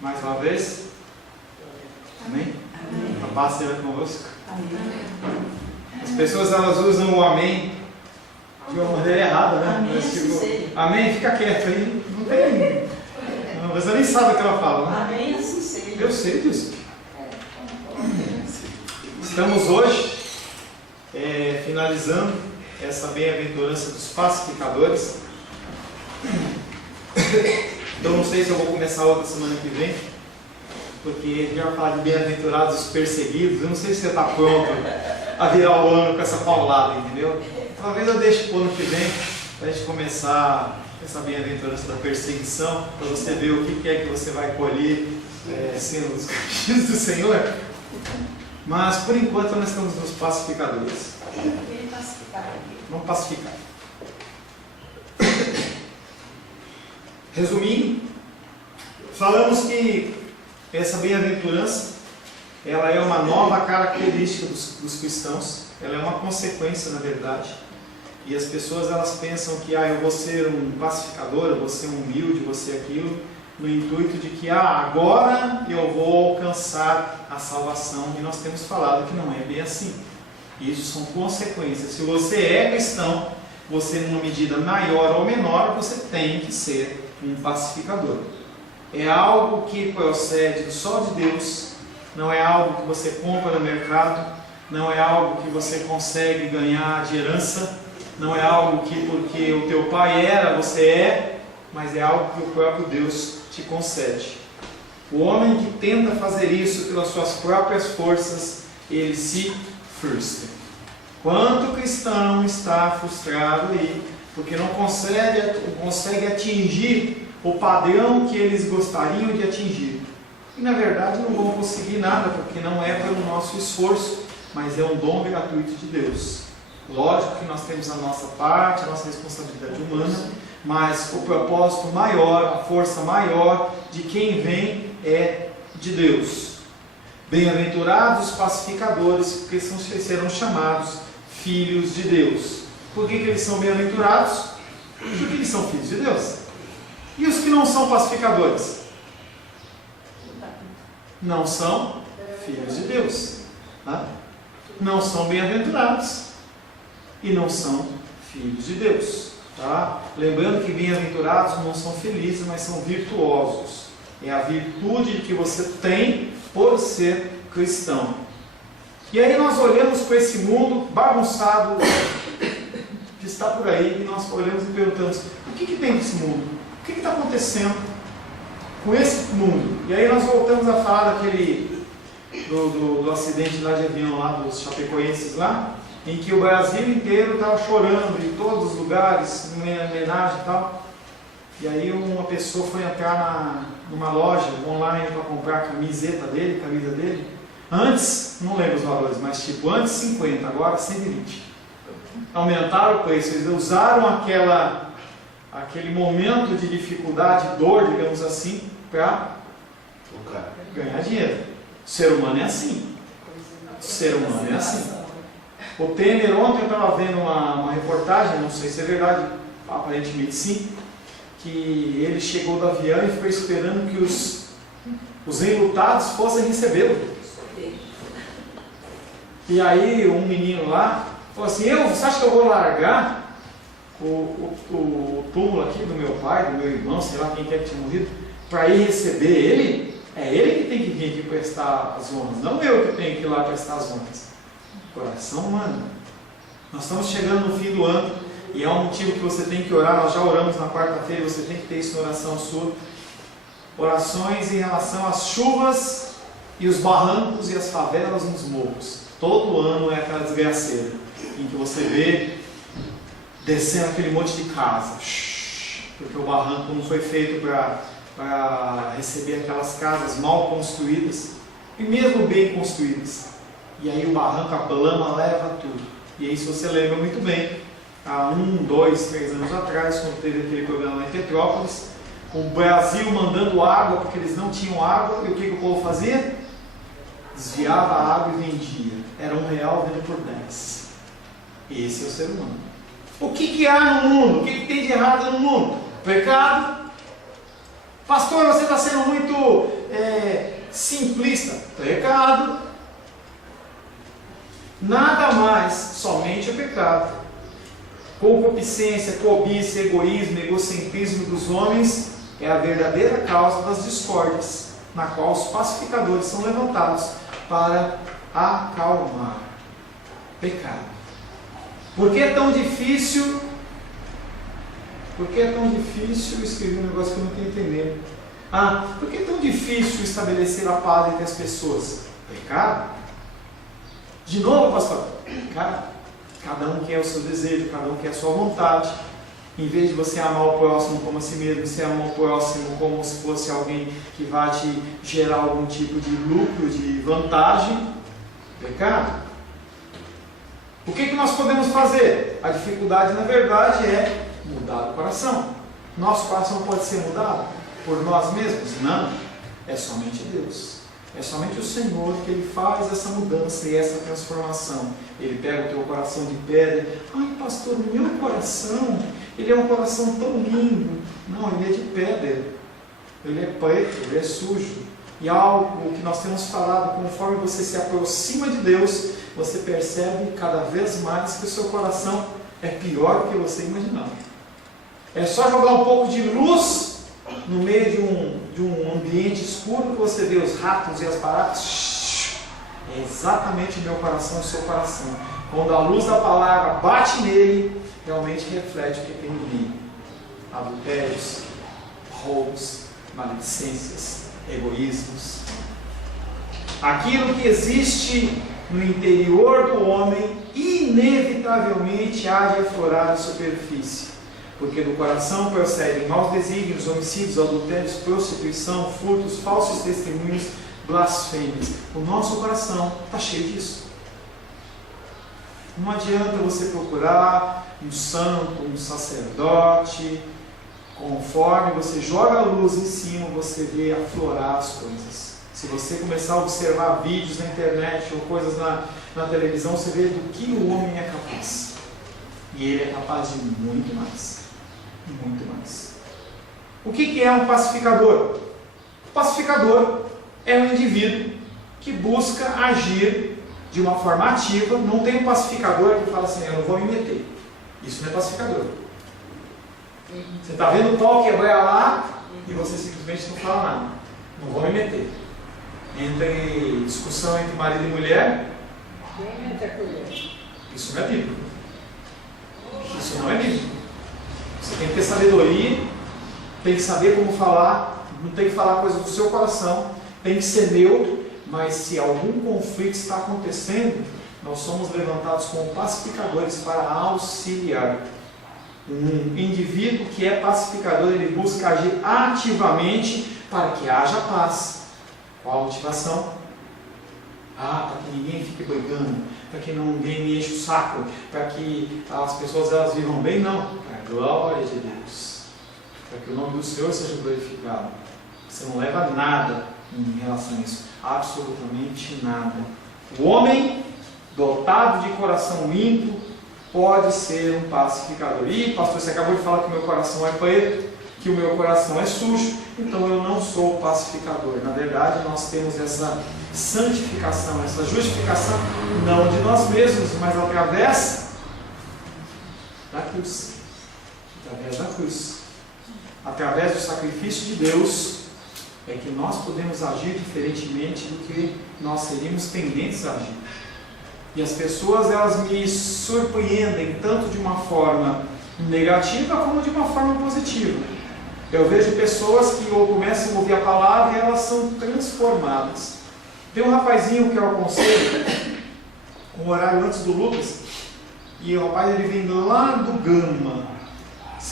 Mais uma vez. Amém? A paz seja convosco. As pessoas elas usam o amém de uma maneira errada, né? Amém, tipo, amém, fica quieto aí. Não tem. Não, você nem sabe o que ela fala, né? Amém, assim seja. Eu sei disso. Estamos hoje finalizando essa bem-aventurança dos pacificadores. Então não sei se eu vou começar outra semana que vem, porque a gente vai falar de bem-aventurados os perseguidos. Eu não sei se você está pronto a virar o ano com essa paulada, entendeu? Talvez eu deixe para o ano que vem, para a gente começar essa bem-aventurança da perseguição, para você ver o que é que você vai colher sendo os caminhos do Senhor. Mas por enquanto nós estamos nos pacificadores. Vamos pacificar. Resumindo, falamos que essa bem-aventurança ela é uma nova característica dos cristãos, ela é uma consequência, na verdade. E as pessoas elas pensam que eu vou ser um pacificador, eu vou ser um humilde, eu vou ser aquilo, no intuito de que agora eu vou alcançar a salvação. E nós temos falado que não é bem assim. Isso são consequências. Se você é cristão, você numa medida maior ou menor, você tem que ser um pacificador. É algo que procede só de Deus, não é algo que você compra no mercado, não é algo que você consegue ganhar de herança, não é algo que porque o teu pai era, você é, mas é algo que o próprio Deus te concede. O homem que tenta fazer isso pelas suas próprias forças, ele se frustra. Quanto cristão está frustrado aí, porque não consegue atingir o padrão que eles gostariam de atingir. E na verdade não vão conseguir nada, porque não é pelo nosso esforço, mas é um dom gratuito de Deus. Lógico que nós temos a nossa parte, a nossa responsabilidade humana, mas o propósito maior, a força maior de quem vem é de Deus. Bem-aventurados os pacificadores, porque serão chamados filhos de Deus. Por que eles são bem-aventurados? Porque eles são filhos de Deus. E os que não são pacificadores? Não são filhos de Deus. Tá? Não são bem-aventurados e não são filhos de Deus. Tá? Lembrando que bem-aventurados não são felizes, mas são virtuosos. É a virtude que você tem por ser cristão. E aí nós olhamos para esse mundo bagunçado que está por aí, e nós olhamos e perguntamos: o que tem nesse mundo? O que está acontecendo com esse mundo? E aí nós voltamos a falar do acidente lá de avião, lá dos chapecoenses lá, em que o Brasil inteiro estava chorando, em todos os lugares, em homenagem e tal. E aí uma pessoa foi entrar numa loja online para comprar a camisa dele. Antes, não lembro os valores, mas tipo, antes 50, agora 120. Aumentaram o preço, eles usaram aquele momento de dificuldade, dor, digamos assim, para ganhar dinheiro. O ser humano é assim. O ser humano é assim. O Temer, ontem eu estava vendo uma reportagem, não sei se é verdade, aparentemente sim, que ele chegou do avião e ficou esperando que os enlutados fossem recebê-lo. E aí um menino lá falou assim: você acha que eu vou largar o túmulo aqui do meu pai, do meu irmão, sei lá quem quer que tinha morrido, para ir receber ele? É ele que tem que vir aqui prestar as honras, não eu que tenho que ir lá prestar as honras. Coração humano. Nós estamos chegando no fim do ano e é um motivo que você tem que orar. Nós já oramos na quarta-feira, você tem que ter isso na oração sua. Orações em relação às chuvas e os barrancos e as favelas nos morros. Todo ano é aquela desgraceira em que você vê descendo aquele monte de casa, porque o barranco não foi feito para receber aquelas casas mal construídas e mesmo bem construídas. E aí o barranco, a lama leva tudo. E aí, se você lembra muito bem, há 1, 2, 3 anos atrás, quando teve aquele problema lá em Petrópolis, o Brasil mandando água porque eles não tinham água, e o que o povo fazia? Desviava a água e vendia. Era R$1 vendo por 10. Esse é o ser humano. O que há no mundo? O que tem de errado no mundo? Pecado. Pastor, você está sendo muito simplista, pecado. Nada mais, somente o pecado. Concupiscência, cobiça, egoísmo, egocentrismo dos homens é a verdadeira causa das discórdias, na qual os pacificadores são levantados para acalmar. Pecado. Por que é tão difícil? Por que é tão difícil? Eu escrevi um negócio que eu não estou entendendo. Por que é tão difícil estabelecer a paz entre as pessoas? Pecado. De novo, pastor, pecado. Cada um quer o seu desejo, cada um quer a sua vontade. Em vez de você amar o próximo como a si mesmo, você ama o próximo como se fosse alguém que vai te gerar algum tipo de lucro, de vantagem. Pecado. O que nós podemos fazer? A dificuldade, na verdade, é mudar o coração. Nosso coração pode ser mudado por nós mesmos? Não. É somente Deus. É somente o Senhor que Ele faz essa mudança e essa transformação. Ele pega o teu coração de pedra. Ai, pastor, meu coração, ele é um coração tão lindo. Não, ele é de pedra. Ele é preto, ele é sujo. E algo que nós temos falado, conforme você se aproxima de Deus, você percebe cada vez mais que o seu coração é pior do que você imaginava. É só jogar um pouco de luz no meio de um ambiente escuro que você vê os ratos e as baratas. É exatamente o meu coração e o seu coração. Quando a luz da palavra bate nele, realmente reflete o que tem em mim. Adultérios, roubos, maledicências, egoísmos. Aquilo que existe no interior do homem, inevitavelmente há de aflorar na superfície. Porque do coração procedem maus desígnios, homicídios, adultérios, prostituição, furtos, falsos testemunhos, blasfêmias. O nosso coração está cheio disso. Não adianta você procurar um santo, um sacerdote. Conforme você joga a luz em cima, você vê aflorar as coisas. Se você começar a observar vídeos na internet ou coisas na televisão, você vê do que o homem é capaz. E ele é capaz de muito mais. Muito mais. O que é um pacificador? O pacificador é um indivíduo que busca agir de uma forma ativa. Não tem um pacificador que fala assim, eu não vou me meter. Isso não é pacificador. Você está vendo o pau quebrar lá e você simplesmente não fala nada. Não vou me meter. Entre discussão entre marido e mulher, isso não é bíblico. Isso não é bíblico. Você tem que ter sabedoria, tem que saber como falar, não tem que falar coisas do seu coração, tem que ser neutro, mas se algum conflito está acontecendo, nós somos levantados como pacificadores para auxiliar. Um indivíduo que é pacificador, ele busca agir ativamente para que haja paz. Qual a motivação? Para que ninguém fique brigando, para que ninguém me enche o saco, para que as pessoas elas vivam bem, não. Glória de Deus, para que o nome do Senhor seja glorificado. Você não leva nada em relação a isso, absolutamente nada. O homem dotado de coração limpo pode ser um pacificador. E pastor, você acabou de falar que o meu coração é preto, que o meu coração é sujo, então eu não sou pacificador. Na verdade, nós temos essa santificação, essa justificação, não de nós mesmos, mas através da cruz. Através da cruz, através do sacrifício de Deus, é que nós podemos agir diferentemente do que nós seríamos tendentes a agir. E as pessoas, elas me surpreendem tanto de uma forma negativa como de uma forma positiva. Eu vejo pessoas que ou começam a ouvir a palavra e elas são transformadas. Tem um rapazinho que eu aconselho, um horário antes do Lucas, e o rapaz ele vem lá do Gama,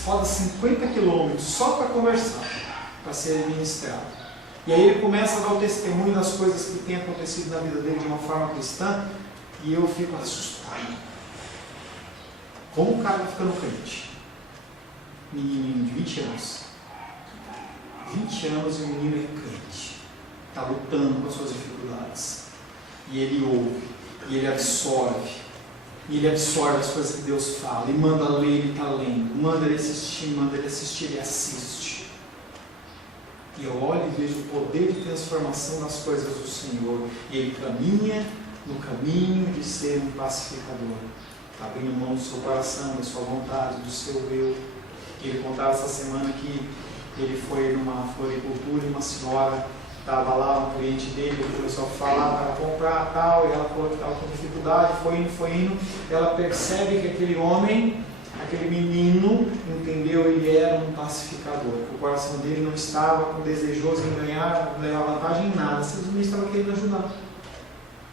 roda 50 quilômetros só para conversar, para ser ministrado. E aí ele começa a dar o testemunho das coisas que têm acontecido na vida dele de uma forma cristã, e eu fico assustado. Como o cara vai ficando crente? Menino de 20 anos. 20 anos e o menino é crente. Está lutando com as suas dificuldades. E ele ouve, e ele absorve. E ele absorve as coisas que Deus fala, e manda ler, ele está lendo, manda ele assistir, ele assiste. E eu olho e vejo o poder de transformação das coisas do Senhor. E ele caminha no caminho de ser um pacificador, abrindo mão do seu coração, da sua vontade, do seu eu. Ele contava essa semana que ele foi numa floricultura e uma senhora estava lá, um cliente dele, ele começou a falar para comprar tal, e ela falou que estava com dificuldade, foi indo, ela percebe que aquele homem, aquele menino, entendeu, ele era um pacificador, o coração dele não estava desejoso em ganhar vantagem em nada, simplesmente estava querendo ajudar.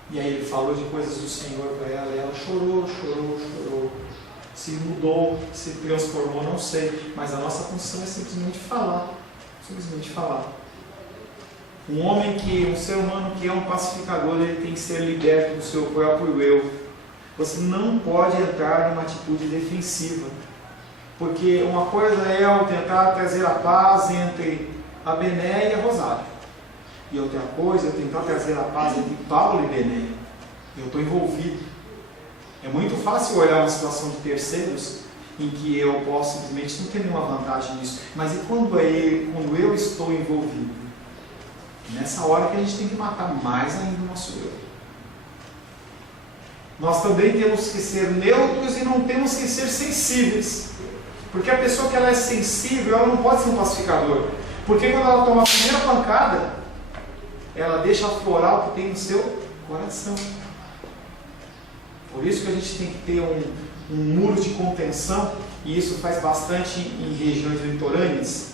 E aí ele falou de coisas do Senhor para ela, e ela chorou, se mudou, se transformou, não sei, mas a nossa função é simplesmente falar, um ser humano que é um pacificador, ele tem que ser liberto do seu próprio eu. Você não pode entrar numa atitude defensiva, porque uma coisa é eu tentar trazer a paz entre a Bené e a Rosário, e outra coisa é eu tentar trazer a paz entre Paulo e Bené. Eu estou envolvido. É muito fácil olhar uma situação de terceiros em que eu posso simplesmente não ter nenhuma vantagem nisso, mas e quando eu estou envolvido? Nessa hora que a gente tem que matar mais ainda o nosso eu. Nós também temos que ser neutros e não temos que ser sensíveis. Porque a pessoa que ela é sensível, ela não pode ser um pacificador. Porque quando ela toma a primeira pancada, ela deixa aflorar o que tem no seu coração. Por isso que a gente tem que ter um muro de contenção, e isso faz bastante em regiões litorâneas.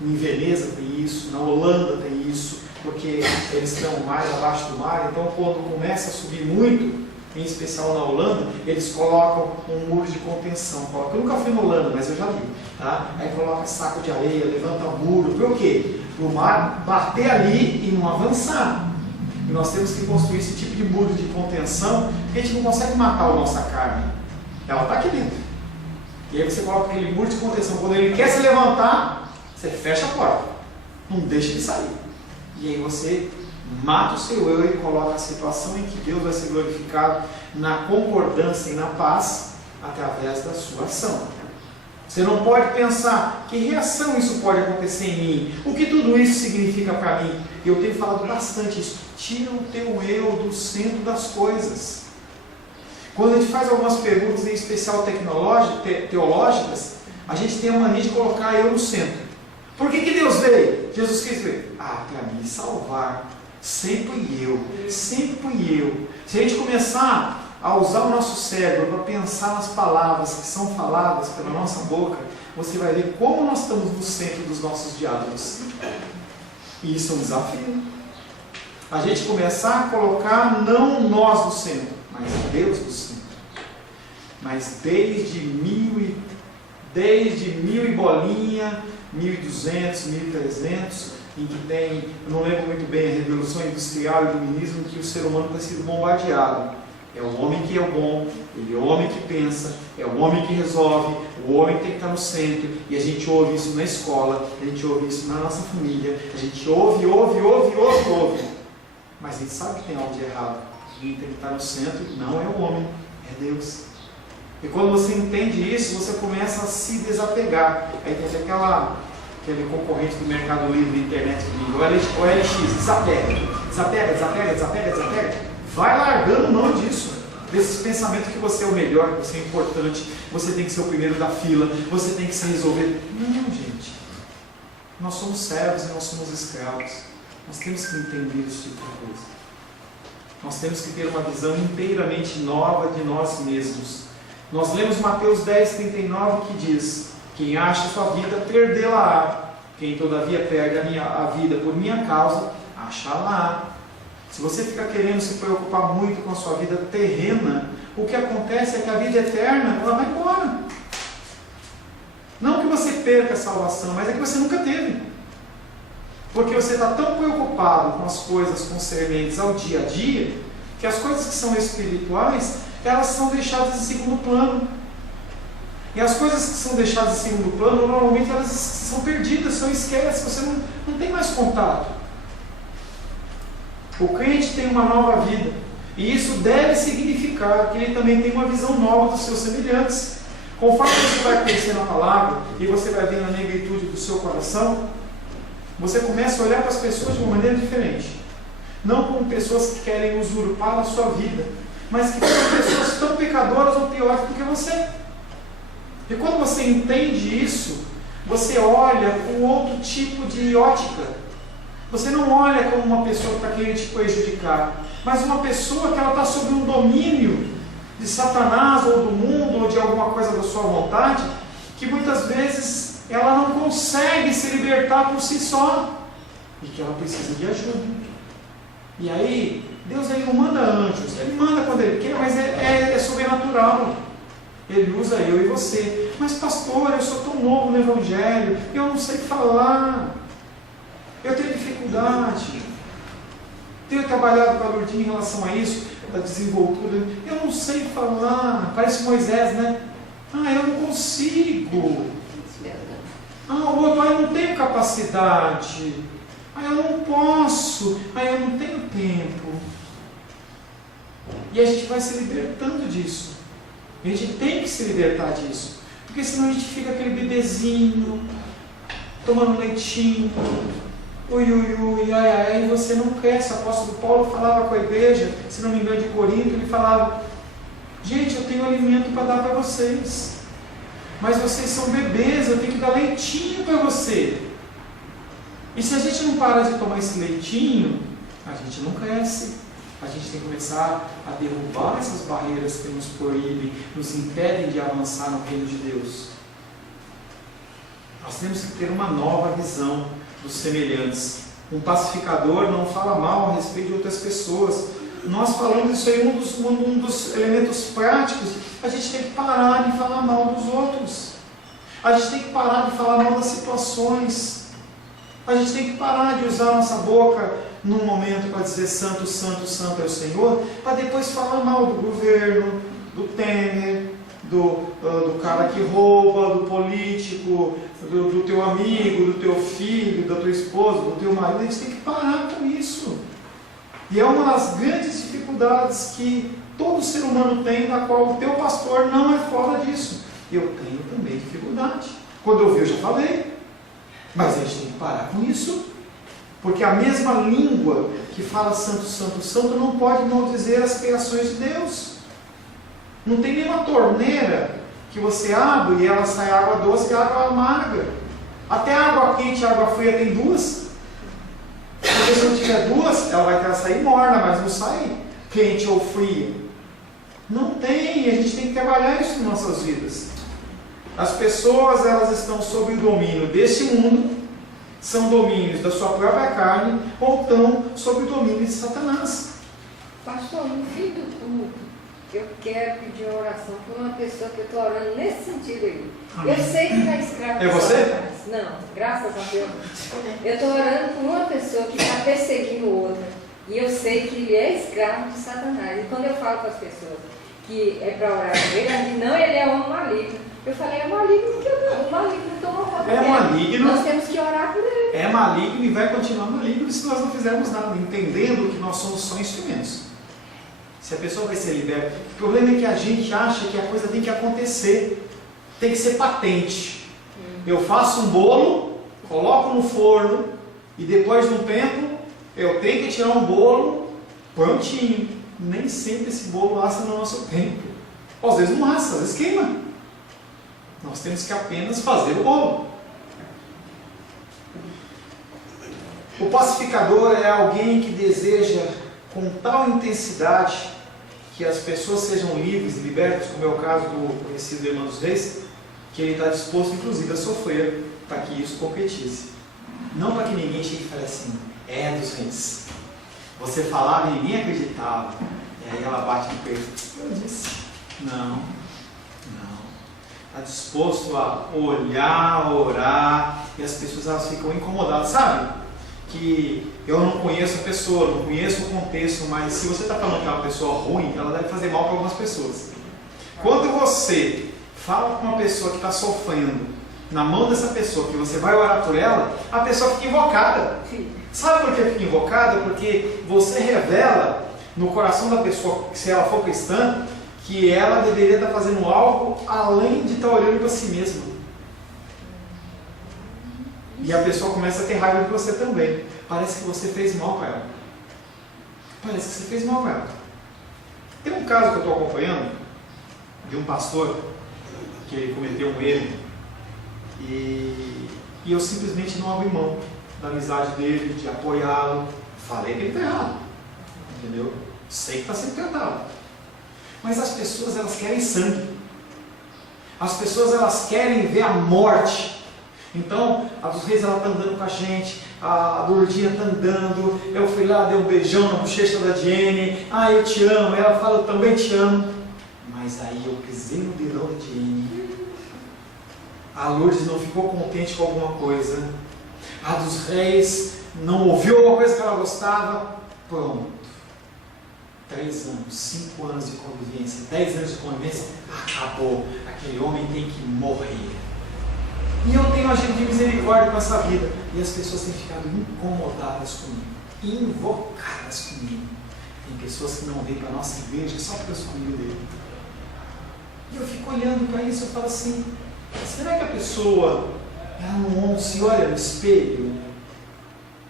Em Veneza tem isso, na Holanda tem isso, porque eles estão mais abaixo do mar, então quando começa a subir muito, em especial na Holanda, eles colocam um muro de contenção. Eu nunca fui na Holanda, mas eu já vi. Tá? Aí coloca saco de areia, levanta muro, por quê? Para o mar bater ali e não avançar. E nós temos que construir esse tipo de muro de contenção, porque a gente não consegue matar a nossa carne. Ela está aqui dentro. E aí você coloca aquele muro de contenção, quando ele quer se levantar, você fecha a porta, não deixa ele sair. E aí você mata o seu eu e coloca a situação em que Deus vai ser glorificado na concordância e na paz através da sua ação. Você não pode pensar que reação isso pode acontecer em mim, o que tudo isso significa para mim. Eu tenho falado bastante isso. Tira o teu eu do centro das coisas. Quando a gente faz algumas perguntas, em especial teológicas, a gente tem a mania de colocar eu no centro. Por que Deus veio? Jesus Cristo veio. Para me salvar. Sempre eu. Se a gente começar a usar o nosso cérebro para pensar nas palavras que são faladas pela nossa boca, você vai ver como nós estamos no centro dos nossos diálogos. E isso é um desafio. A gente começar a colocar não nós no centro, mas Deus no centro. Mas desde mil e bolinha, 1200, 1300, em que tem, eu não lembro muito bem, a Revolução Industrial e o Iluminismo, em que o ser humano tem sido bombardeado. É o homem que é o bom, ele é o homem que pensa, é o homem que resolve, o homem que tem que estar no centro, e a gente ouve isso na escola, a gente ouve isso na nossa família, a gente ouve, mas a gente sabe que tem algo de errado. Quem tem que estar no centro não é o homem, é Deus. E quando você entende isso, você começa a se desapegar. Aí tem aquele concorrente do Mercado Livre da internet comigo, o LX, desapega. Vai largando mão disso, desses pensamentos que você é o melhor, que você é importante, você tem que ser o primeiro da fila, você tem que se resolver. Não, gente. Nós somos servos e nós somos escravos. Nós temos que entender esse tipo de coisa. Nós temos que ter uma visão inteiramente nova de nós mesmos. Nós lemos Mateus 10:39 que diz: quem acha sua vida, perdê-la-á. Quem todavia perde a vida por minha causa, acha-la-á. Se você fica querendo se preocupar muito com a sua vida terrena, o que acontece é que a vida eterna, ela vai embora. Não que você perca a salvação, mas é que você nunca teve. Porque você está tão preocupado com as coisas concernentes ao dia a dia, que as coisas que são espirituais, elas são deixadas em segundo plano. E as coisas que são deixadas em segundo plano, normalmente elas são perdidas, são esquecidas, você não tem mais contato. O crente tem uma nova vida, e isso deve significar que ele também tem uma visão nova dos seus semelhantes. Conforme você vai crescer na palavra, e você vai ver na negritude do seu coração, você começa a olhar para as pessoas de uma maneira diferente. Não como pessoas que querem usurpar a sua vida, mas que são pessoas tão pecadoras ou piores do que você. E quando você entende isso, você olha com outro tipo de ótica. Você não olha como uma pessoa que está querendo te prejudicar, mas uma pessoa que ela está sob um domínio de Satanás ou do mundo ou de alguma coisa da sua vontade, que muitas vezes ela não consegue se libertar por si só e que ela precisa de ajuda. E aí, Deus ele não manda anjos, ele manda quando ele quer, mas é sobrenatural. Ele usa eu e você. Mas pastor, eu sou tão novo no Evangelho, eu não sei falar, eu tenho dificuldade, tenho trabalhado com a Lourdinha em relação a isso, da desenvoltura, eu não sei falar, parece Moisés, né? Eu não consigo. O outro, eu não tenho capacidade, eu não posso, eu não tenho tempo. E a gente vai se libertando disso. A gente tem que se libertar disso, porque senão a gente fica aquele bebezinho, tomando leitinho, e você não cresce. O apóstolo Paulo falava com a igreja, se não me engano de Corinto, ele falava: gente, eu tenho alimento para dar para vocês, mas vocês são bebês, eu tenho que dar leitinho para você. E se a gente não para de tomar esse leitinho, a gente não cresce. A gente tem que começar a derrubar essas barreiras que nos proíbem, nos impedem de avançar no reino de Deus. Nós temos que ter uma nova visão dos semelhantes. Um pacificador não fala mal a respeito de outras pessoas. Nós falamos isso aí, um dos elementos práticos. A gente tem que parar de falar mal dos outros. A gente tem que parar de falar mal das situações. A gente tem que parar de usar a nossa boca num momento para dizer santo, santo, santo é o Senhor, para depois falar mal do governo, do Temer, do cara que rouba, do político, do teu amigo, do teu filho, da tua esposa, do teu marido. A gente tem que parar com isso. E é uma das grandes dificuldades que todo ser humano tem, na qual o teu pastor não é fora disso. Eu tenho também dificuldade. Quando eu vi, eu já falei. Mas a gente tem que parar com isso. Porque a mesma língua que fala santo, santo, santo não pode maldizer as criações de Deus. Não tem nenhuma torneira que você abre e ela sai água doce e água amarga. Até água quente e água fria tem duas. Porque se não tiver duas, ela vai sair morna, mas não sai quente ou fria. Não tem, a gente tem que trabalhar isso em nossas vidas. As pessoas, elas estão sob o domínio deste mundo, são domínios da sua própria carne, ou estão sob o domínio de Satanás. Pastor, no fim do culto, eu quero pedir uma oração por uma pessoa que eu estou orando nesse sentido aí. Amém. Eu sei que está escravo. É você? Satanás. Não, graças a Deus. Eu estou orando por uma pessoa que está perseguindo outra. E eu sei que ele é escravo de Satanás. E quando eu falo para as pessoas que é para orar com ele, ela diz: não, ele é homem maligno. Eu falei: é maligno porque o maligno tomou conta dele. Maligno. Nós temos que orar por ele. É maligno e vai continuar maligno se nós não fizermos nada, entendendo que nós somos só instrumentos. Se a pessoa vai ser liberta. O problema é que a gente acha que a coisa tem que acontecer, tem que ser patente. Eu faço um bolo, coloco no forno e depois de um tempo eu tenho que tirar um bolo prontinho. Nem sempre esse bolo assa no nosso tempo. Às vezes não assa, às vezes queima. Nós temos que apenas fazer o bolo. O pacificador é alguém que deseja com tal intensidade que as pessoas sejam livres e libertas, como é o caso do conhecido Irmão dos Reis, que ele está disposto inclusive a sofrer para que isso concretize. Não para que ninguém chegue e fale assim: é dos reis. Você falava e ninguém acreditava. E aí ela bate no peito: eu disse. Não. Está disposto a olhar, orar, e as pessoas elas ficam incomodadas, sabe? Que eu não conheço a pessoa, não conheço o contexto, mas se você está falando que é uma pessoa ruim, ela deve fazer mal para algumas pessoas. Quando você fala com uma pessoa que está sofrendo, na mão dessa pessoa, que você vai orar por ela, a pessoa fica invocada. Sabe por que fica invocada? Porque você revela no coração da pessoa, se ela for cristã, que ela deveria estar fazendo algo além de estar olhando para si mesma. E a pessoa começa a ter raiva de você também. Parece que você fez mal para ela. Parece que você fez mal para ela. Tem um caso que eu estou acompanhando de um pastor que ele cometeu um erro e eu simplesmente não abri mão da amizade dele, de apoiá-lo. Falei que ele está errado, entendeu? Sei que está sendo tentado. Mas as pessoas, elas querem sangue. As pessoas, elas querem ver a morte. Então, a dos Reis, ela está andando com a gente, a Lourdinha está andando, eu fui lá, dei um beijão na bochecha da Jenny, eu te amo, ela fala, eu também te amo. Mas aí eu pisei no dedão da Jenny. A Lourdes não ficou contente com alguma coisa. A dos Reis não ouviu alguma coisa que ela gostava. Pronto. 3 anos, 5 anos de convivência, 10 anos de convivência, acabou. Aquele homem tem que morrer. E eu tenho agido de misericórdia com essa vida. E as pessoas têm ficado incomodadas comigo, invocadas comigo. Tem pessoas que não vêm para a nossa igreja só porque eu sou amigo dele. E eu fico olhando para isso e falo assim, será que a pessoa, ela não se olha no espelho?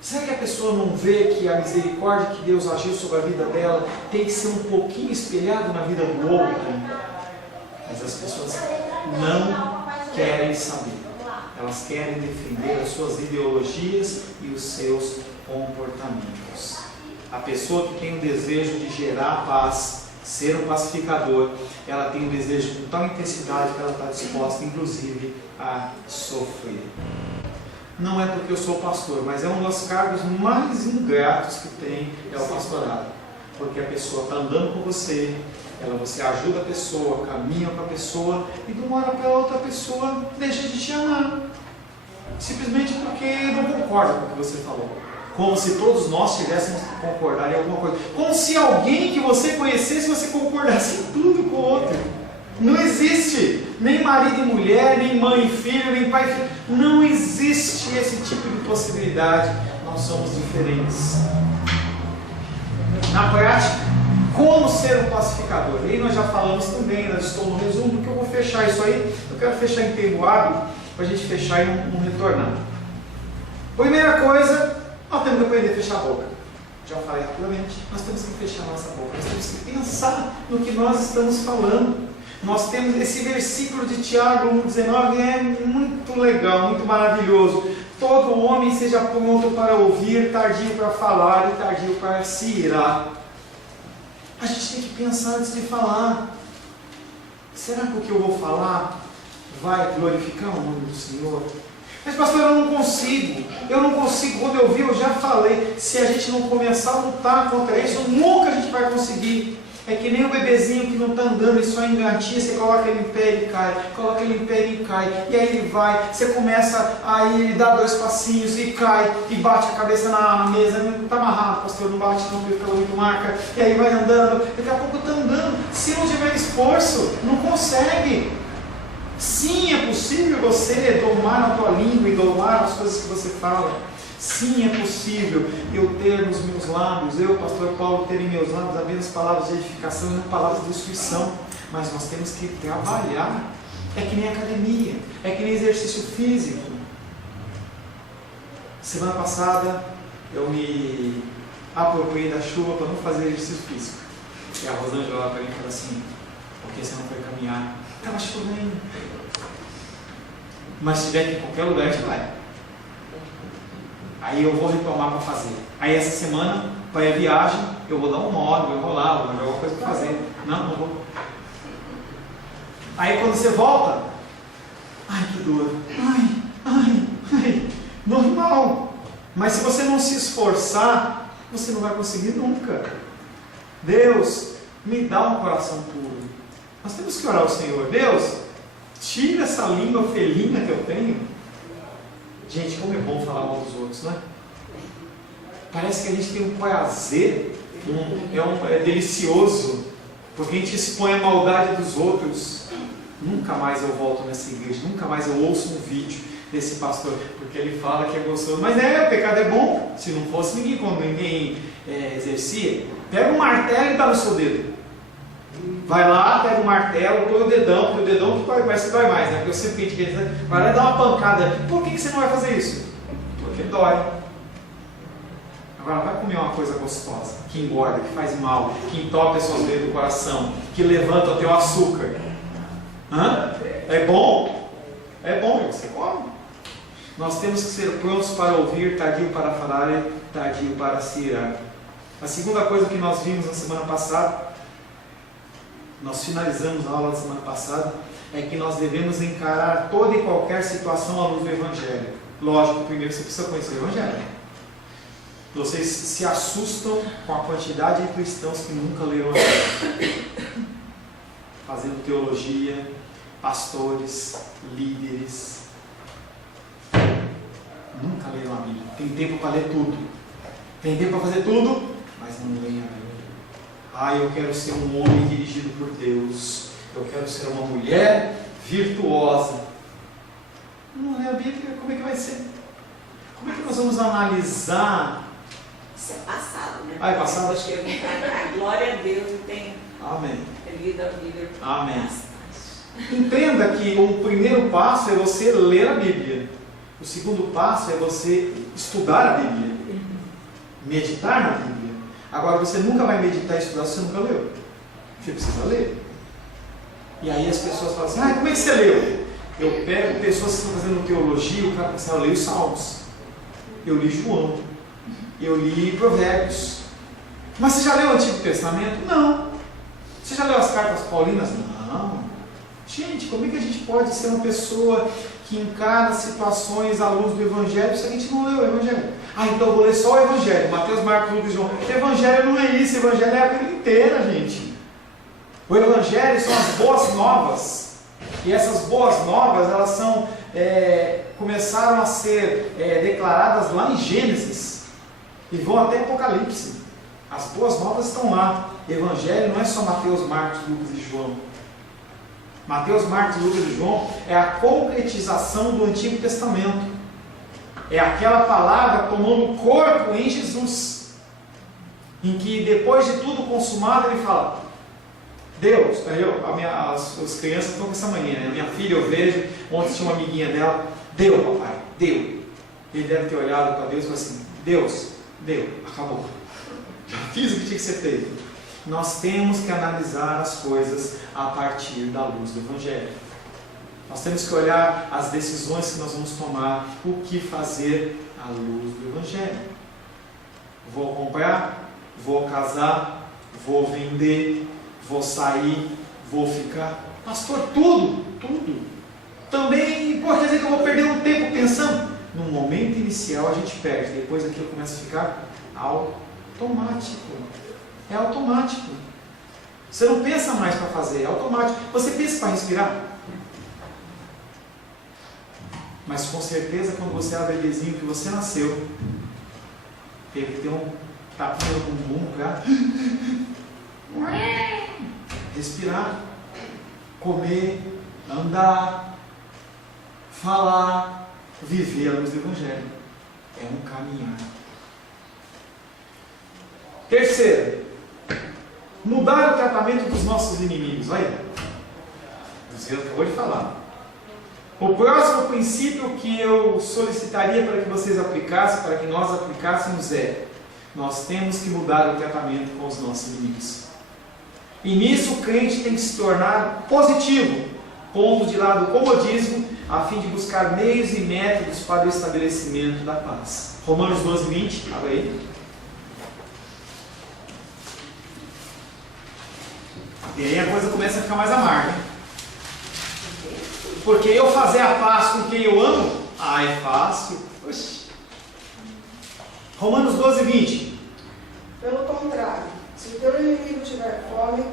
Será que a pessoa não vê que a misericórdia que Deus agiu sobre a vida dela tem que ser um pouquinho espelhada na vida do outro? Mas as pessoas não querem saber. Elas querem defender as suas ideologias e os seus comportamentos. A pessoa que tem o desejo de gerar paz, ser um pacificador, ela tem um desejo com tal intensidade que ela está disposta, inclusive, a sofrer. Não é porque eu sou pastor, mas é um dos cargos mais ingratos que tem, é o pastorado. Porque a pessoa está andando com você, você ajuda a pessoa, caminha com a pessoa, e de uma hora para outra a pessoa deixa de te amar. Simplesmente porque não concorda com o que você falou. Como se todos nós tivéssemos que concordar em alguma coisa. Como se alguém que você conhecesse, você concordasse em tudo com o outro. Não existe. Nem marido e mulher, nem mãe e filho, nem pai e filho. Não existe esse tipo de possibilidade. Nós somos diferentes. Na prática, como ser um pacificador? E aí nós já falamos também, nós estou no resumo, porque eu vou fechar isso aí. Eu quero fechar em tempo hábil, para a gente fechar e não retornar. Primeira coisa, nós temos que aprender a fechar a boca. Já falei rapidamente, nós temos que fechar a nossa boca, nós temos que pensar no que nós estamos falando. Nós temos esse versículo de Tiago 1,19, é muito legal, muito maravilhoso. Todo homem seja pronto para ouvir, tardio para falar e tardio para se irar. A gente tem que pensar antes de falar. Será que o que eu vou falar vai glorificar o nome do Senhor? Mas pastor, eu não consigo, quando eu vi, eu já falei, se a gente não começar a lutar contra isso, nunca a gente vai conseguir. É que nem o bebezinho que não está andando, ele só engatinha, você coloca ele em pé, ele cai, coloca ele em pé, ele cai, e aí ele vai, você começa, aí ele dá 2 passinhos e cai, e bate a cabeça na mesa, não está amarrado, pastor, não bate não, porque ficou muito marca, e aí vai andando, daqui a pouco está andando, se não tiver esforço, não consegue. Sim, é possível você domar a tua língua e domar as coisas que você fala. Sim, é possível eu ter nos meus lábios, eu, pastor Paulo, ter em meus lábios apenas palavras de edificação e não palavras de destruição. Mas nós temos que trabalhar. É que nem academia, é que nem exercício físico. Semana passada eu me apropriei da chuva para não fazer exercício físico. E a Rosângela olha para mim e fala assim, por que você não foi caminhar? Estava chovendo. Mas se tiver que ir em qualquer lugar, a gente vai. Aí eu vou retomar para fazer. Aí essa semana, para a viagem, eu vou dar um modo, eu vou lá, vou dar alguma coisa para fazer. Não vou. Aí quando você volta, ai que dor, ai, normal. Mas se você não se esforçar, você não vai conseguir nunca. Deus, me dá um coração puro. Nós temos que orar ao Senhor. Deus, tira essa língua felina que eu tenho. Gente, como é bom falar mal dos outros, né? Parece que a gente tem um prazer, é delicioso, porque a gente expõe a maldade dos outros. Nunca mais eu volto nessa igreja, nunca mais eu ouço um vídeo desse pastor, porque ele fala que é gostoso. Mas o pecado é bom. Se não fosse ninguém, quando ninguém exercia, pega um martelo e dá no seu dedo. Vai lá, pega o martelo, põe o dedão, porque o dedão que parece que dói mais, né? Porque eu sempre pedi que ele vai lá e dá uma pancada. Por que você não vai fazer isso? porque dói. Agora vai comer uma coisa gostosa, que engorda, que faz mal, que entope as suas veias do coração, que levanta o teu açúcar. Hã? É bom? É bom, você come. Nós temos que ser prontos para ouvir, tardio para falar e tardio para se irar. A segunda coisa que nós vimos na semana passada, nós finalizamos a aula da semana passada, é que nós devemos encarar toda e qualquer situação à luz do Evangelho. Lógico, primeiro você precisa conhecer o Evangelho. Vocês se assustam com a quantidade de cristãos que nunca leram a Bíblia, fazendo teologia, pastores, líderes, nunca leram a Bíblia. Tem tempo para ler tudo, tem tempo para fazer tudo, mas não leem a Bíblia. Eu quero ser um homem dirigido por Deus, eu quero ser uma mulher virtuosa. Não lê a Bíblia, como é que vai ser? Como é que nós vamos analisar? Isso é passado, né? É passado? Acho que eu vim pra cá. Glória a Deus, eu tenho Amém. lido a Bíblia. Amém. Bastante. Entenda que o primeiro passo é você ler a Bíblia. O segundo passo é você estudar a Bíblia. Meditar na Bíblia. Agora você nunca vai meditar e estudar se você nunca leu. Você precisa ler. E aí as pessoas falam assim, como é que você leu? Eu pego pessoas que estão fazendo teologia, o cara fala assim, eu leio Salmos. Eu li João. Eu li Provérbios. Mas você já leu o Antigo Testamento? Não. Você já leu as cartas paulinas? Não. Gente, como é que a gente pode ser uma pessoa que encara situações à luz do Evangelho se a gente não leu o Evangelho? Então eu vou ler só o Evangelho. Mateus, Marcos, Lucas e João. O Evangelho não é isso. O Evangelho é a Bíblia inteira, gente. O Evangelho são as boas novas. E essas boas novas, elas são, começaram a ser declaradas lá em Gênesis. E vão até Apocalipse. As boas novas estão lá. Evangelho não é só Mateus, Marcos, Lucas e João. Mateus, Marcos, Lucas e João é a concretização do Antigo Testamento. É aquela palavra tomando corpo em Jesus. Em que depois de tudo consumado ele fala, Deus, as crianças estão com essa mania, né? Minha filha eu vejo, ontem tinha uma amiguinha dela, deu papai, deu. Ele deve ter olhado para Deus e falou assim, Deus, deu, acabou. Já fiz o que tinha que ser feito. Nós temos que analisar as coisas a partir da luz do Evangelho. Nós temos que olhar as decisões que nós vamos tomar, o que fazer à luz do Evangelho. Vou comprar, vou casar, vou vender, vou sair, vou ficar. Pastor, tudo. Também, quer dizer que eu vou perder um tempo pensando? No momento inicial a gente perde, depois aquilo começa a ficar automático. É automático. Você não pensa mais para fazer, é automático. Você pensa para respirar? Mas com certeza quando você era bebezinho que você nasceu, teve que ter um tapinha no bumbum para respirar, comer, andar, falar, viver a luz do Evangelho. É um caminhar. Terceiro, mudar o tratamento dos nossos inimigos. Olha, você acabou de falar. O próximo princípio que eu solicitaria para que vocês aplicassem, para que nós aplicássemos nós temos que mudar o tratamento com os nossos inimigos. E nisso o crente tem que se tornar positivo, pondo de lado o comodismo, a fim de buscar meios e métodos para o estabelecimento da paz. Romanos 12, 20, abre aí. E aí a coisa começa a ficar mais amarga. Porque eu fazer a paz com quem eu amo, é fácil. Oxi. Romanos 12, 20. Pelo contrário, se o teu inimigo tiver fome,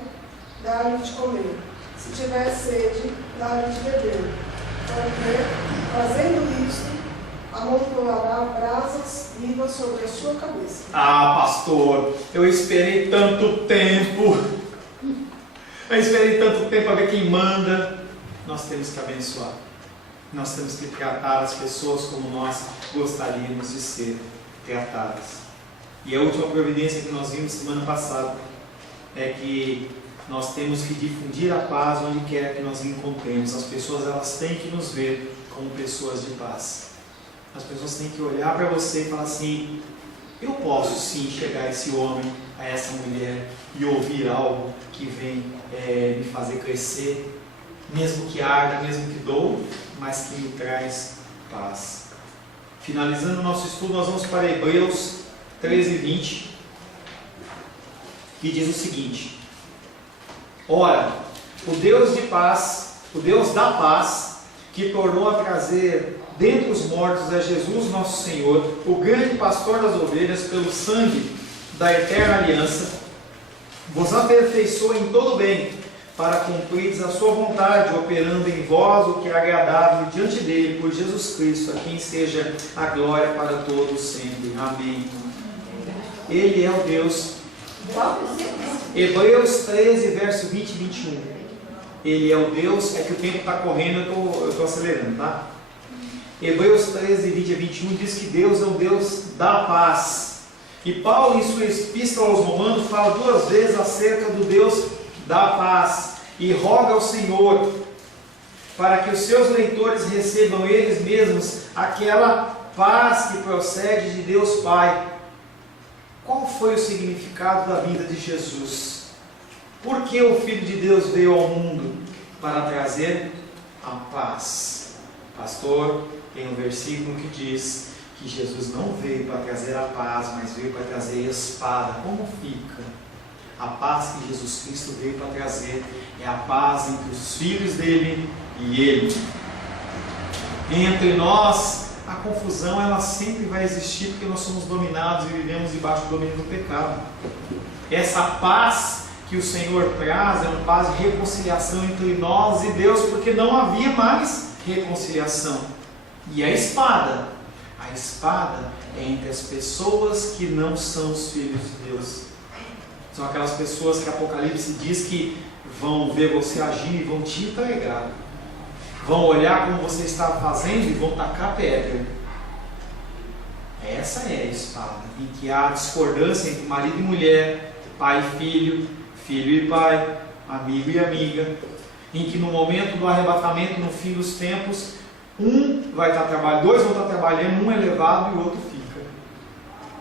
dá-lhe de comer. Se tiver sede, dá-lhe de beber. Porque, fazendo isto, amontoará brasas vivas sobre a sua cabeça. Pastor, eu esperei tanto tempo. Eu esperei tanto tempo para ver quem manda. Nós temos que abençoar. Nós temos que tratar as pessoas como nós gostaríamos de ser tratadas. E a última providência que nós vimos semana passada é que nós temos que difundir a paz onde quer que nós encontremos. As pessoas elas têm que nos ver como pessoas de paz. As pessoas têm que olhar para você e falar assim: eu posso sim chegar a esse homem, a essa mulher e ouvir algo que vem me fazer crescer, mesmo que arda, mesmo que doa, mas que me traz paz. Finalizando o nosso estudo, nós vamos para Hebreus 13:20, que diz o seguinte: ora, o Deus de paz, o Deus da paz, que tornou a trazer dentre os mortos a Jesus nosso Senhor, o grande pastor das ovelhas, pelo sangue da eterna aliança, vos aperfeiçoa em todo bem, para cumprires a sua vontade, operando em vós o que é agradável diante dele, por Jesus Cristo, a quem seja a glória para todos sempre. Amém. Ele é o Deus. Hebreus 13, verso 20 e 21. Ele é o Deus, é que o tempo está correndo, eu estou acelerando, tá? Hebreus 13, 20 a 21 diz que Deus é o Deus da paz. E Paulo, em sua epístola aos Romanos, fala 2 vezes acerca do Deus da paz. E roga ao Senhor para que os seus leitores recebam eles mesmos aquela paz que procede de Deus Pai. Qual foi o significado da vinda de Jesus? Por que o Filho de Deus veio ao mundo? Para trazer a paz. Pastor, tem um versículo que diz que Jesus não veio para trazer a paz, mas veio para trazer a espada. Como fica? A paz que Jesus Cristo veio para trazer é a paz entre os filhos dele e ele. Entre nós, a confusão ela sempre vai existir, porque nós somos dominados e vivemos debaixo do domínio do pecado. Essa paz que o Senhor traz é uma paz de reconciliação entre nós e Deus, porque não havia mais reconciliação. E a espada é entre as pessoas que não são os filhos de Deus. São aquelas pessoas que Apocalipse diz que vão ver você agindo e vão te entregar. Vão olhar como você está fazendo e vão tacar pedra. Essa é a espada, em que há discordância entre marido e mulher, pai e filho, filho e pai, amigo e amiga, em que no momento do arrebatamento, no fim dos tempos, vai estar trabalhando, 2 vão estar trabalhando, um é levado e o outro fica.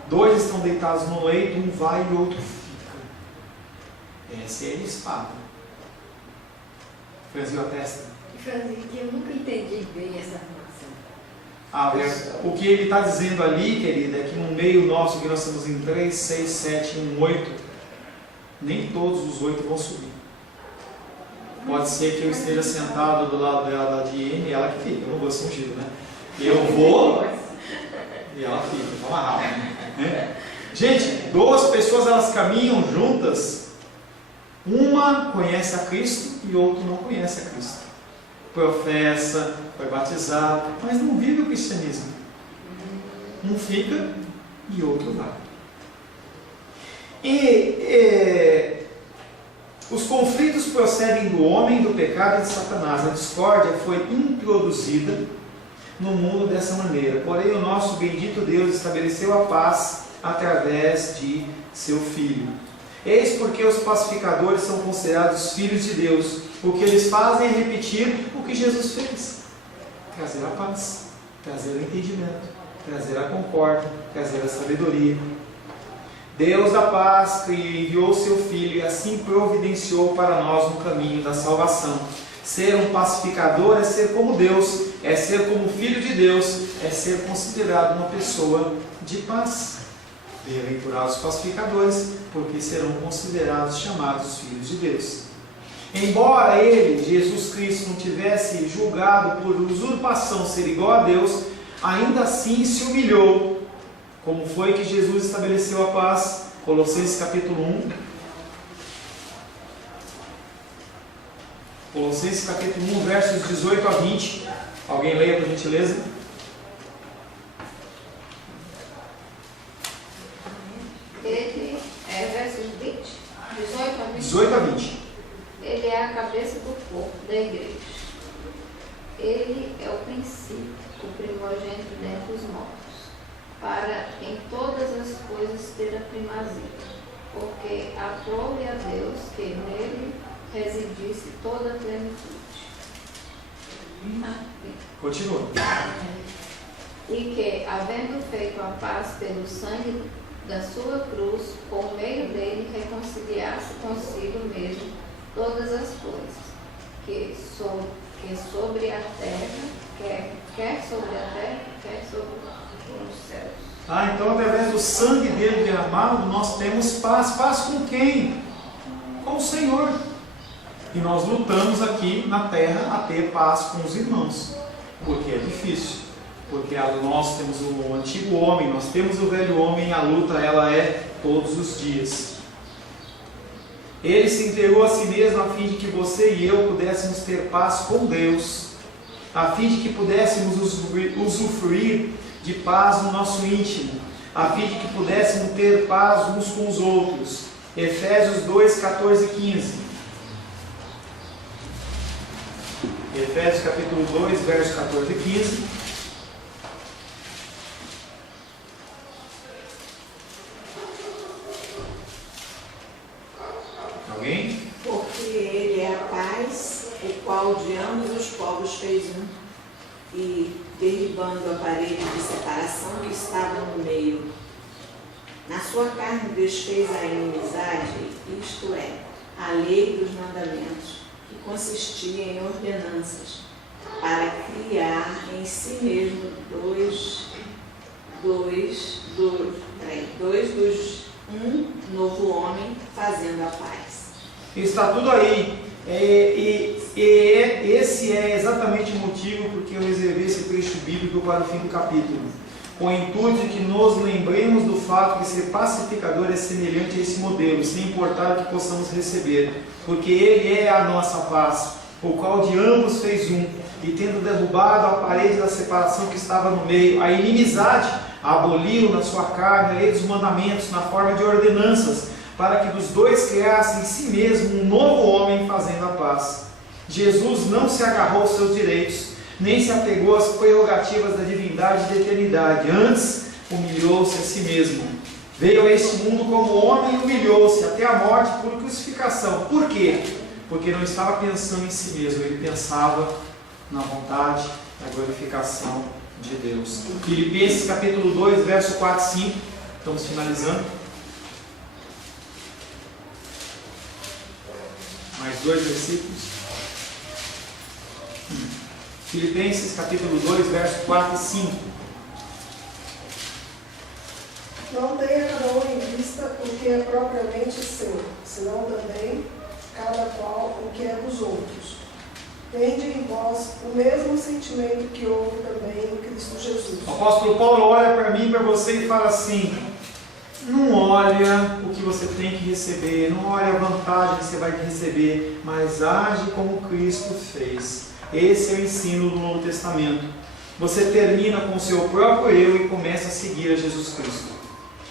2 estão deitados no leito, um vai e o outro fica. Essa é a espada. Franziu a testa? Franzi, que eu nunca entendi bem essa relação. O que ele está dizendo ali, querida, é que no meio nosso, que nós estamos em 3, 6, 7, 1, 8, nem todos os 8 vão subir. Pode ser que eu esteja sentado do lado dela, da Diene, e ela que fica. Eu não vou ser ungido, né? Eu vou e ela fica. Então amarrado, né? Gente, 2 pessoas elas caminham juntas. Uma conhece a Cristo e outra não conhece a Cristo. Professa, foi batizado, mas não vive o cristianismo. Um fica e outro vai. Os conflitos procedem do homem, do pecado e de Satanás. A discórdia foi introduzida no mundo dessa maneira. Porém, o nosso bendito Deus estabeleceu a paz através de seu Filho. Eis porque os pacificadores são considerados filhos de Deus. O que eles fazem é repetir o que Jesus fez: trazer a paz, trazer o entendimento, trazer a concórdia, trazer a sabedoria. Deus da paz que enviou seu Filho e assim providenciou para nós um caminho da salvação. Ser um pacificador é ser como Deus, é ser como filho de Deus, é ser considerado uma pessoa de paz. Bem-aventurados os pacificadores, porque serão considerados chamados filhos de Deus. Embora ele, Jesus Cristo, não tivesse julgado por usurpação ser igual a Deus, ainda assim se humilhou. Como foi que Jesus estabeleceu a paz? Colossenses capítulo 1. Colossenses capítulo 1, versos 18 a 20. Alguém leia por gentileza? Ele é versos 20? 18 a 20? 18 a 20. Ele é a cabeça do corpo, da igreja. Ele é o princípio, o primogênito dentre os mortos, para em todas as coisas ter a primazia, porque aprove a Deus que nele residisse toda a plenitude. Continua. e que, havendo feito a paz pelo sangue da sua cruz, por meio dele reconciliasse consigo mesmo todas as coisas, que sobre a terra, quer sobre a terra, quer sobre os céus. Então através do sangue dele derramado, nós temos paz. Paz com quem? Com o Senhor. E nós lutamos aqui na terra a ter paz com os irmãos, porque é difícil, porque nós temos o antigo homem, nós temos o velho homem, a luta ela é todos os dias. Ele se entregou a si mesmo a fim de que você e eu pudéssemos ter paz com Deus, a fim de que pudéssemos usufruir de paz no nosso íntimo, a fim de que pudéssemos ter paz uns com os outros. Efésios 2, 14 e 15. Efésios capítulo 2, versos 14 e 15. Alguém? Porque ele é a paz, o qual de ambos os povos fez um, e derribando a parede de separação que estava no meio, na sua carne desfez a inimizade, isto é, a lei dos mandamentos, que consistia em ordenanças, para criar em si mesmo um novo homem, fazendo a paz. Está tudo aí. Esse é exatamente o motivo porque eu reservei esse trecho bíblico para o fim do capítulo, com o intuito de que nos lembremos do fato que ser pacificador é semelhante a esse modelo, sem importar o que possamos receber, porque ele é a nossa paz, o qual de ambos fez um, e tendo derrubado a parede da separação que estava no meio, a inimizade, aboliu na sua carne a lei dos mandamentos na forma de ordenanças, para que dos dois criasse em si mesmo um novo homem, fazendo a paz. Jesus não se agarrou aos seus direitos, nem se apegou às prerrogativas da divindade e da eternidade, antes humilhou-se a si mesmo. Veio a este mundo como homem e humilhou-se até a morte por crucificação. Por quê? Porque não estava pensando em si mesmo, ele pensava na vontade, na glorificação de Deus. Filipenses capítulo 2, verso 4 e 5, estamos finalizando. Mais 2 versículos. Filipenses capítulo 2, verso 4 e 5. Não tenha cada um em vista o que é propriamente seu, senão também cada qual o que é dos outros. Tende em vós o mesmo sentimento que houve também em Cristo Jesus. O apóstolo Paulo olha para mim e para você e fala assim: não olha o que você tem que receber, não olha a vantagem que você vai receber, mas age como Cristo fez. Esse é o ensino do Novo Testamento. Você termina com o seu próprio eu e começa a seguir a Jesus Cristo.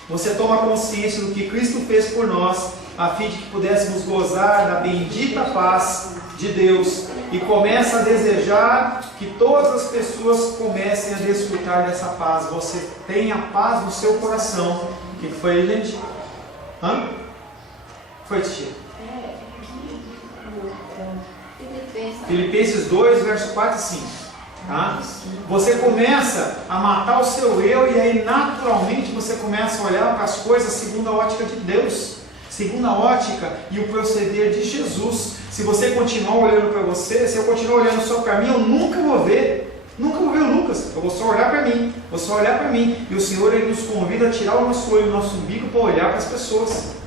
Você toma consciência do que Cristo fez por nós, a fim de que pudéssemos gozar da bendita paz de Deus, e começa a desejar que todas as pessoas comecem a desfrutar dessa paz. Você tem a paz no seu coração. O que foi, gente? Hã? Foi, tia? Filipenses 2, verso 4 e 5. Tá? Você começa a matar o seu eu, e aí naturalmente você começa a olhar para as coisas segundo a ótica de Deus, segundo a ótica e o proceder de Jesus. Se você continuar olhando para você, se eu continuar olhando só para mim, eu nunca vou ver o Lucas. Eu vou só olhar para mim, E o Senhor, Ele nos convida a tirar o nosso olho, o nosso umbigo, para olhar para as pessoas.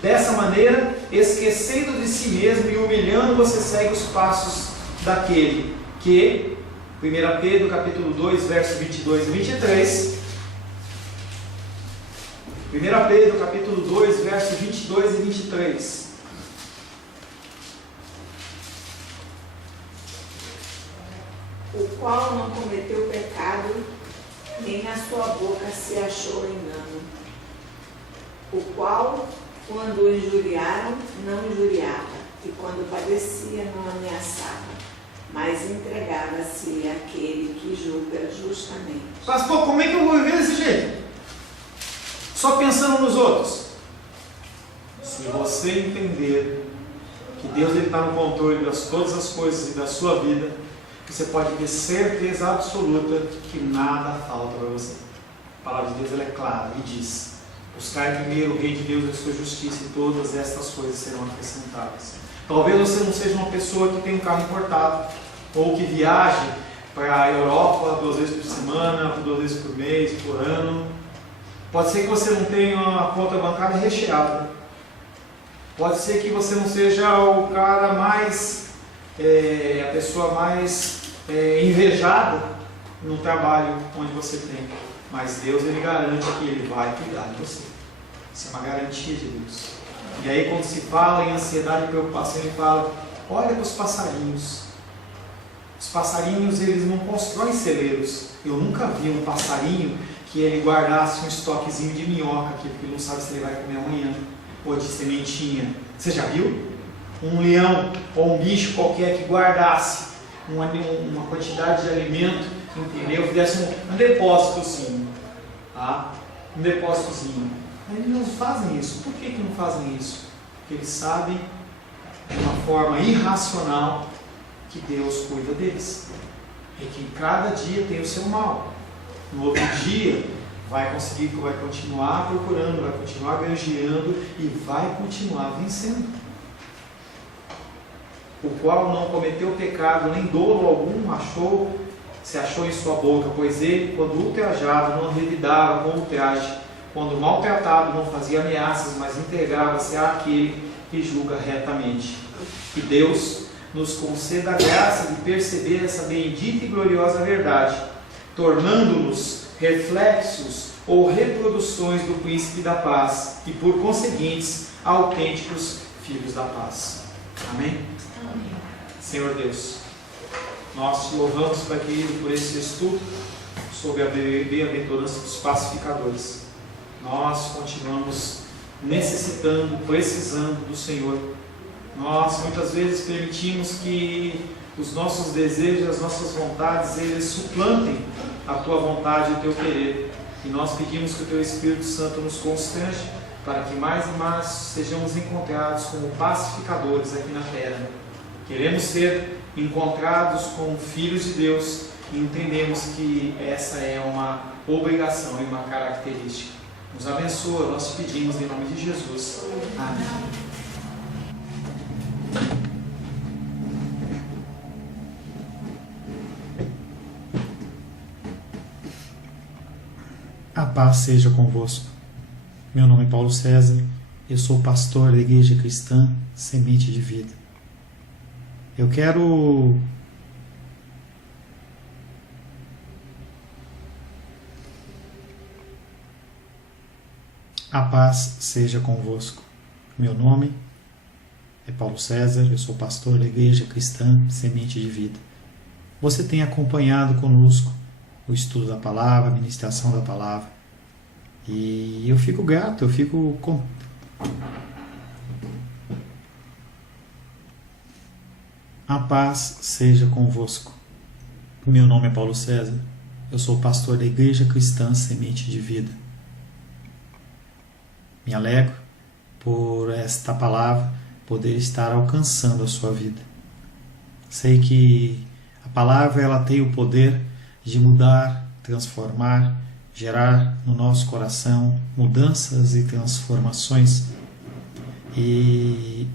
Dessa maneira, esquecendo de si mesmo e humilhando, você segue os passos daquele que, 1 Pedro capítulo 2, versos 22 e 23. 1 Pedro capítulo 2, versos 22 e 23. O qual não cometeu pecado, nem na sua boca se achou engano. O qual, quando o injuriaram, não injuriava, e quando padecia, não ameaçava, mas entregava-se àquele que julga justamente. Pastor, como é que eu vou viver desse jeito? Só pensando nos outros? Se você entender que Deus está no controle de todas as coisas e da sua vida, que você pode ter certeza absoluta que nada falta para você. A palavra de Deus ela é clara e diz: buscar primeiro o reino de Deus e a sua justiça, e todas estas coisas serão acrescentadas. Talvez você não seja uma pessoa que tem um carro importado, ou que viaje para a Europa 2 vezes por semana, 2 vezes por mês, por ano. Pode ser que você não tenha uma conta bancária recheada. Pode ser que você não seja o cara mais, a pessoa mais invejada no trabalho onde você tem. Mas Deus, Ele garante que Ele vai cuidar de você. Isso é uma garantia de Deus. E aí quando se fala em ansiedade e preocupação, Ele fala: olha para os passarinhos. Os passarinhos, eles não constroem celeiros. Eu nunca vi um passarinho que ele guardasse um estoquezinho de minhoca aqui, porque ele não sabe se ele vai comer amanhã, ou de sementinha. Você já viu? Um leão ou um bicho qualquer que guardasse uma quantidade de alimento, entendeu? Fizesse um depósitozinho, tá? Um depósitozinho. Eles não fazem isso. Por que não fazem isso? Porque eles sabem de uma forma irracional que Deus cuida deles. E que cada dia tem o seu mal. No outro dia vai continuar procurando, vai continuar granjeando e vai continuar vencendo. O qual não cometeu pecado, nem dolo algum se achou em sua boca, pois ele, quando ultrajado, não revidava com ultraje, quando maltratado, não fazia ameaças, mas entregava-se àquele que julga retamente. Que Deus nos conceda a graça de perceber essa bendita e gloriosa verdade, tornando-nos reflexos ou reproduções do Príncipe da Paz e, por conseguintes, autênticos filhos da paz. Amém? Amém. Senhor Deus, nós te louvamos, Pai querido, por esse estudo sobre a bem-aventurança dos pacificadores. Nós continuamos necessitando, precisando do Senhor. Nós muitas vezes permitimos que os nossos desejos, as nossas vontades, eles suplantem a Tua vontade e o Teu querer. E nós pedimos que o Teu Espírito Santo nos constrange para que mais e mais sejamos encontrados como pacificadores aqui na terra. Queremos ser encontrados como filhos de Deus e entendemos que essa é uma obrigação e uma característica. Nos abençoa, nós pedimos em nome de Jesus. Amém. A paz seja convosco. Meu nome é Paulo César, eu sou pastor da Igreja Cristã Semente de Vida. Eu quero a paz seja convosco. Meu nome é Paulo César, eu sou pastor da Igreja Cristã Semente de Vida. Você tem acompanhado conosco o estudo da palavra, a ministração da palavra. E eu fico grato, A paz seja convosco. Meu nome é Paulo César, eu sou pastor da Igreja Cristã Semente de Vida. Me alegro por esta palavra poder estar alcançando a sua vida. Sei que a palavra ela tem o poder de mudar, transformar, gerar no nosso coração mudanças e transformações. E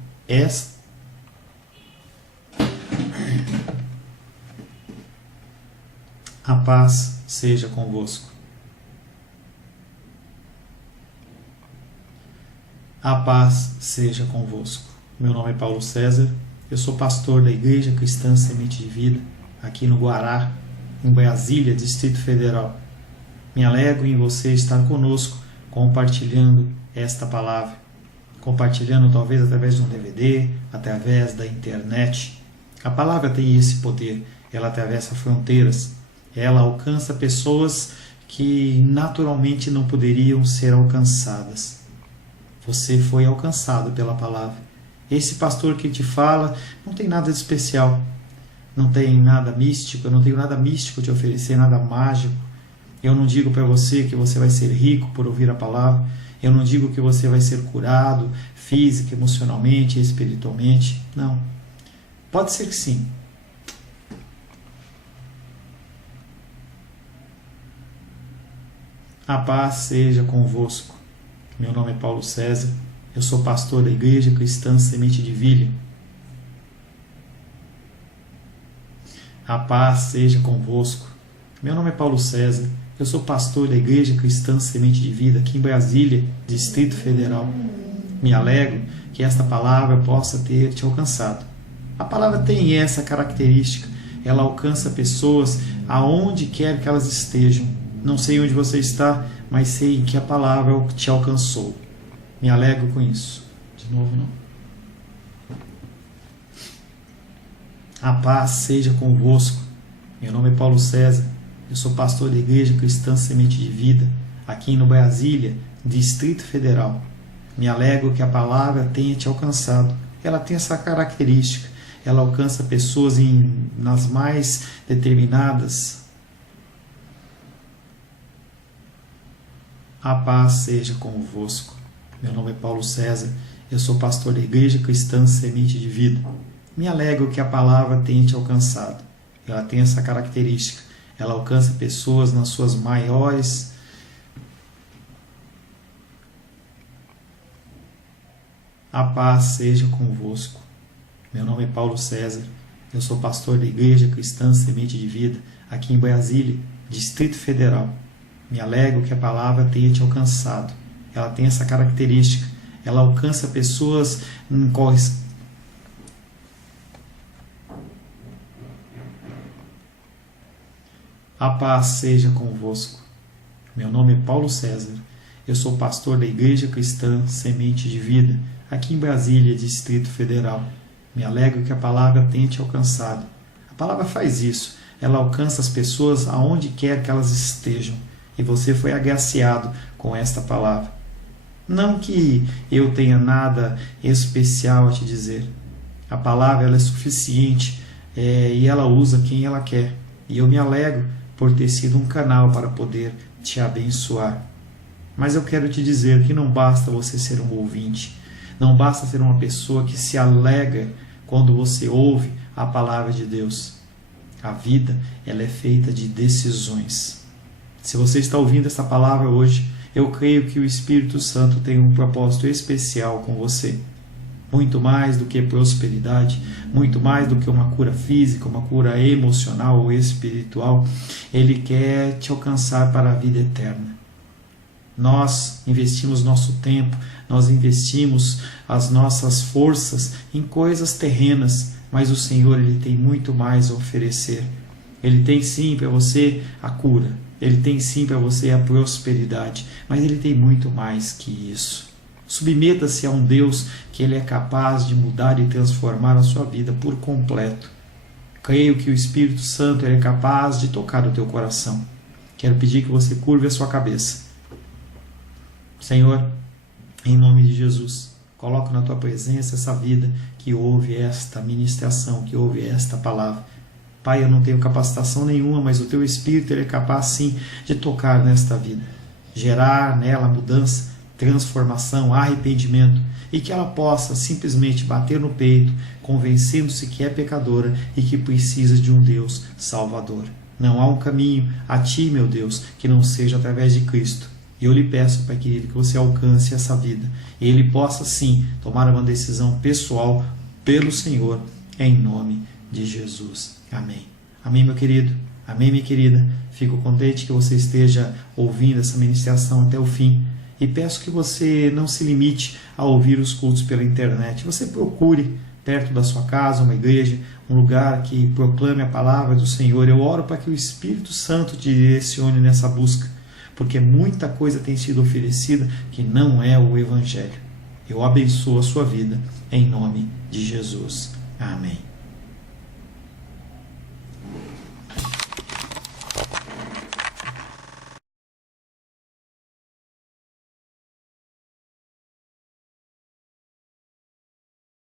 a paz seja convosco. A paz seja convosco. Meu nome é Paulo César, eu sou pastor da Igreja Cristã Semente de Vida, aqui no Guará, em Brasília, Distrito Federal. Me alegro em você estar conosco, compartilhando esta palavra. Compartilhando talvez através de um DVD, através da internet. A palavra tem esse poder, ela atravessa fronteiras, ela alcança pessoas que naturalmente não poderiam ser alcançadas. Você foi alcançado pela palavra. Esse pastor que te fala não tem nada de especial, não tem nada místico, eu não tenho nada místico te oferecer, nada mágico. Eu não digo para você que você vai ser rico por ouvir a palavra, eu não digo que você vai ser curado física, emocionalmente, espiritualmente, não. Pode ser que sim. A paz seja convosco. Meu nome é Paulo César, eu sou pastor da Igreja Cristã Semente de Vida. A paz seja convosco. Meu nome é Paulo César, eu sou pastor da Igreja Cristã Semente de Vida aqui em Brasília, Distrito Federal. Me alegro que esta palavra possa ter te alcançado. A palavra tem essa característica, ela alcança pessoas aonde quer que elas estejam. Não sei onde você está, mas sei que a palavra te alcançou. Me alegro com isso. De novo, não. A paz seja convosco. Meu nome é Paulo César. Eu sou pastor da Igreja Cristã Semente de Vida, aqui no Brasília, Distrito Federal. Me alegro que a palavra tenha te alcançado. Ela tem essa característica. Ela alcança pessoas nas mais determinadas. A paz seja convosco. Meu nome é Paulo César. Eu sou pastor da Igreja Cristã Semente de Vida. Me alegro que a palavra tenha te alcançado. Ela tem essa característica. Ela alcança pessoas nas suas maiores A paz seja convosco. Meu nome é Paulo César. Eu sou pastor da Igreja Cristã Semente de Vida aqui em Brasília, Distrito Federal. Me alegro que a palavra tenha te alcançado. Ela tem essa característica. Ela alcança pessoas em quais A paz seja convosco. Meu nome é Paulo César. Eu sou pastor da Igreja Cristã Semente de Vida, aqui em Brasília, Distrito Federal. Me alegro que a palavra tenha te alcançado. A palavra faz isso. Ela alcança as pessoas aonde quer que elas estejam. E você foi agraciado com esta palavra. Não que eu tenha nada especial a te dizer. A palavra ela é suficiente e ela usa quem ela quer. E eu me alegro por ter sido um canal para poder te abençoar. Mas eu quero te dizer que não basta você ser um ouvinte, não basta ser uma pessoa que se alegra quando você ouve a palavra de Deus. A vida ela é feita de decisões. Se você está ouvindo essa palavra hoje, eu creio que o Espírito Santo tem um propósito especial com você. Muito mais do que prosperidade, muito mais do que uma cura física, uma cura emocional ou espiritual, Ele quer te alcançar para a vida eterna. Nós investimos nosso tempo, nós investimos as nossas forças em coisas terrenas, mas o Senhor Ele tem muito mais a oferecer. Ele tem sim para você a cura, Ele tem sim para você a prosperidade, mas Ele tem muito mais que isso. Submeta-se a um Deus que Ele é capaz de mudar e transformar a sua vida por completo. Creio que o Espírito Santo Ele é capaz de tocar o teu coração. Quero pedir que você curve a sua cabeça. Senhor, em nome de Jesus, coloco na tua presença essa vida que ouve esta ministração, que ouve esta palavra. Pai, eu não tenho capacitação nenhuma, mas o teu Espírito Ele é capaz sim de tocar nesta vida, gerar nela mudança, transformação, arrependimento, e que ela possa simplesmente bater no peito, convencendo-se que é pecadora e que precisa de um Deus salvador. Não há um caminho a ti, meu Deus, que não seja através de Cristo. E eu lhe peço, Pai querido, que você alcance essa vida e ele possa sim tomar uma decisão pessoal pelo Senhor, em nome de Jesus. Amém. Amém, meu querido. Amém, minha querida. Fico contente que você esteja ouvindo essa ministração até o fim. E peço que você não se limite a ouvir os cultos pela internet. Você procure perto da sua casa uma igreja, um lugar que proclame a palavra do Senhor. Eu oro para que o Espírito Santo te direcione nessa busca, porque muita coisa tem sido oferecida que não é o Evangelho. Eu abençoo a sua vida em nome de Jesus. Amém.